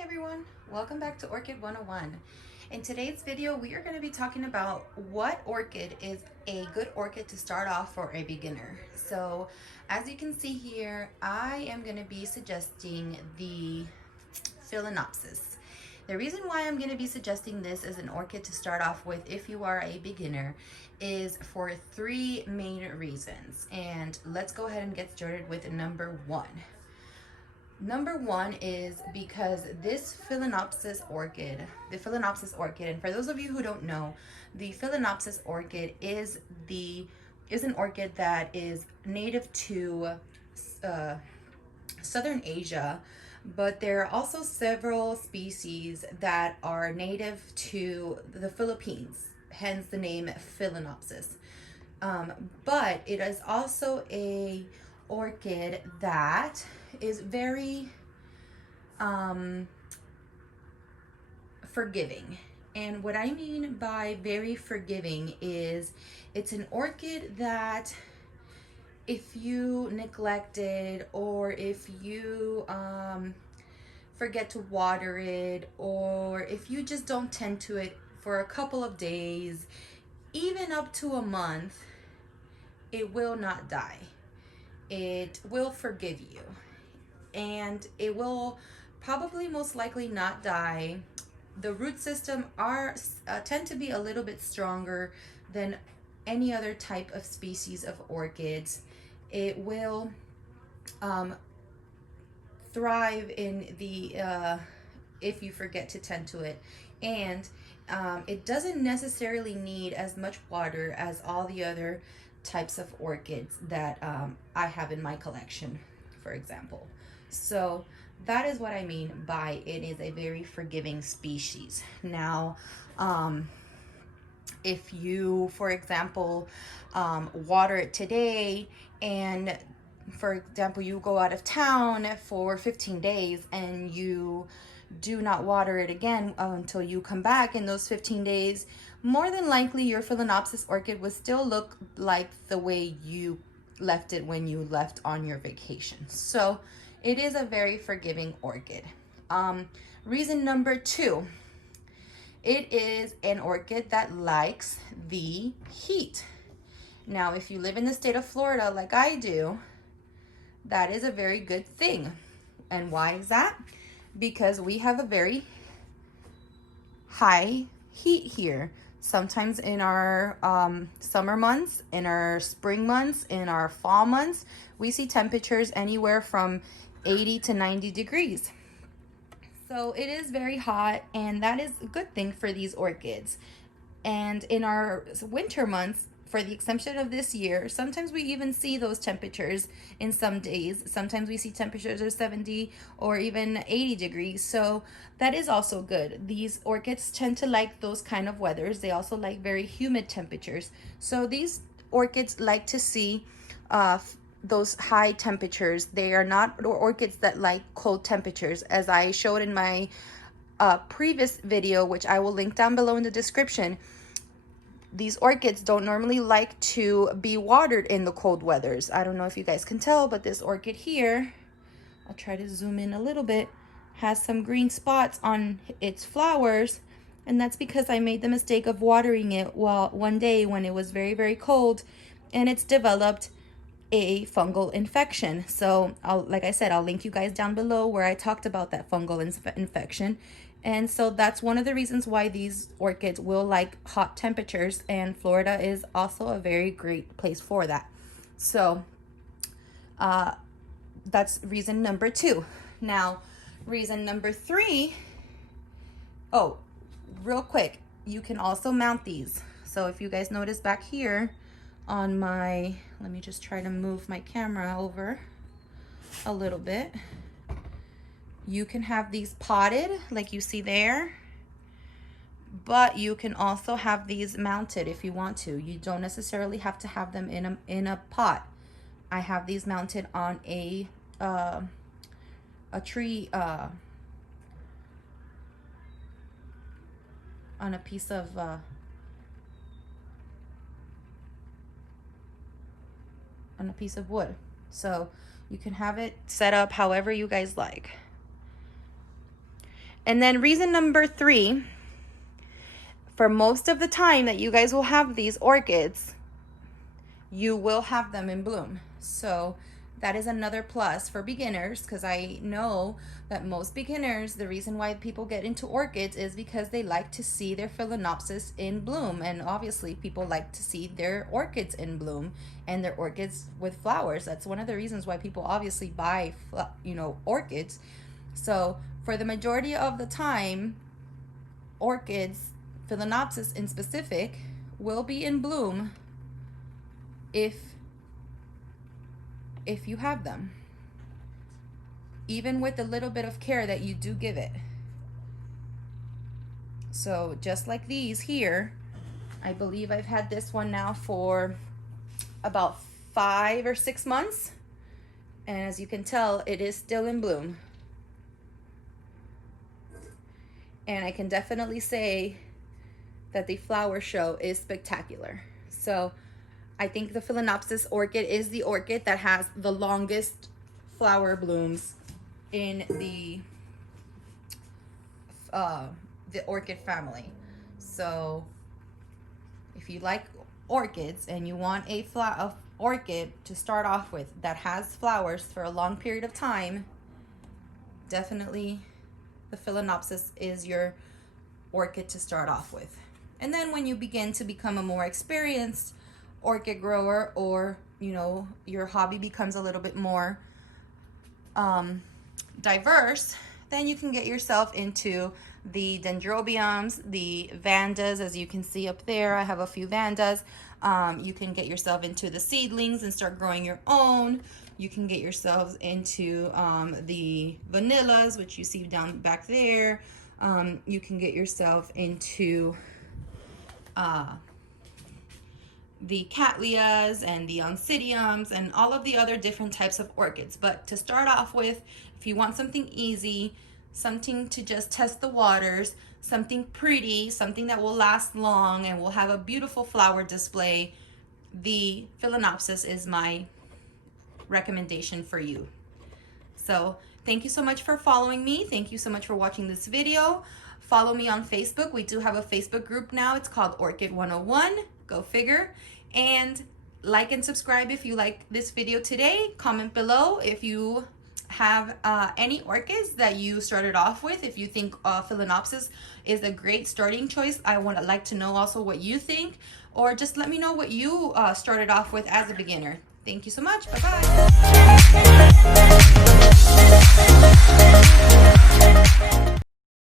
Hi everyone, welcome back to Orchid 101. In today's video, we are going to be talking about what orchid is a good orchid to start off for a beginner. So as you can see here, I am going to be suggesting the Phalaenopsis. The reason why I'm going to be suggesting this as an orchid to start off with if you are a beginner is for three main reasons. And let's go ahead and get started with number one. Number one is because this Phalaenopsis orchid, and for those of you who don't know, the Phalaenopsis orchid is an orchid that is native to Southern Asia, but there are also several species that are native to the Philippines, hence the name Phalaenopsis. But it is also a orchid that is very forgiving. And what I mean by very forgiving is it's an orchid that if you neglect it, or if you forget to water it, or if you just don't tend to it for a couple of days, even up to a month, it will not die. It will forgive you, and it will probably most likely not die. The root system tend to be a little bit stronger than any other type of species of orchids. It will thrive in the if you forget to tend to it, and it doesn't necessarily need as much water as all the other types of orchids that I have in my collection, for example. So that is what I mean by it is a very forgiving species. Now, if you, for example, water it today, and for example, you go out of town for 15 days and you do not water it again until you come back in those 15 days, more than likely your Phalaenopsis orchid would still look like the way you left it when you left on your vacation. So it is a very forgiving orchid. Reason number two, it is an orchid that likes the heat. Now, if you live in the state of Florida like I do, that is a very good thing. And why is that? Because we have a very high heat here. Sometimes in our summer months, in our spring months, in our fall months, we see temperatures anywhere from 80 to 90 degrees. So it is very hot, and that is a good thing for these orchids. And in our winter months, for the exception of this year, sometimes we even see those temperatures in some days. Sometimes we see temperatures of 70 or even 80 degrees. So that is also good. These orchids tend to like those kind of weathers. They also like very humid temperatures. So these orchids like to see those high temperatures. They are not orchids that like cold temperatures, as I showed in my previous video, which I will link down below in the description. These orchids don't normally like to be watered in the cold weathers. I don't know if you guys can tell, but this orchid here, I'll try to zoom in a little bit, has some green spots on its flowers, and that's because I made the mistake of watering it one day when it was very, very cold, and it's developed a fungal infection. So like I said, I'll link you guys down below where I talked about that fungal infection. And so that's one of the reasons why these orchids will like hot temperatures, and Florida is also a very great place for that. So that's reason number two. Now, reason number three, oh, real quick, you can also mount these. So if you guys notice back here on my, let me just try to move my camera over a little bit. You can have these potted like you see there, but you can also have these mounted if you want to. You don't necessarily have to have them in a pot. I have these mounted on a tree, on a piece of wood. So you can have it set up however you guys like. And then reason number 3, for most of the time that you guys will have these orchids, you will have them in bloom. So that is another plus for beginners, because I know that most beginners, the reason why people get into orchids is because they like to see their phalaenopsis in bloom. And obviously people like to see their orchids in bloom and their orchids with flowers. That's one of the reasons why people obviously buy, orchids. So for the majority of the time, orchids, phalaenopsis in specific, will be in bloom if you have them, even with a little bit of care that you do give it. So just like these here, I believe I've had this one now for about 5 or 6 months, and as you can tell, it is still in bloom. And I can definitely say that the flower show is spectacular. So I think the Phalaenopsis orchid is the orchid that has the longest flower blooms in the orchid family. So if you like orchids and you want a orchid to start off with that has flowers for a long period of time, definitely the Phalaenopsis is your orchid to start off with. And then when you begin to become a more experienced orchid grower, or your hobby becomes a little bit more diverse, then you can get yourself into the dendrobiums, the vandas. As you can see up there, I have a few vandas. You can get yourself into the seedlings and start growing your own. You can get yourselves into the vanillas, which you see down back there. You can get yourself into the cattleyas and the oncidiums and all of the other different types of orchids. But to start off with, if you want something easy, something to just test the waters, something pretty, something that will last long and will have a beautiful flower display, the Phalaenopsis is my recommendation for you. So thank you so much for following me. Thank you so much for watching this video. Follow me on Facebook. We do have a Facebook group now. It's called Orchid 101. Go figure. And like and subscribe if you like this video today. Comment below if you have any orchids that you started off with. If you think Phalaenopsis is a great starting choice, I would like to know also what you think, or just let me know what you started off with as a beginner. Thank you so much. Bye-bye.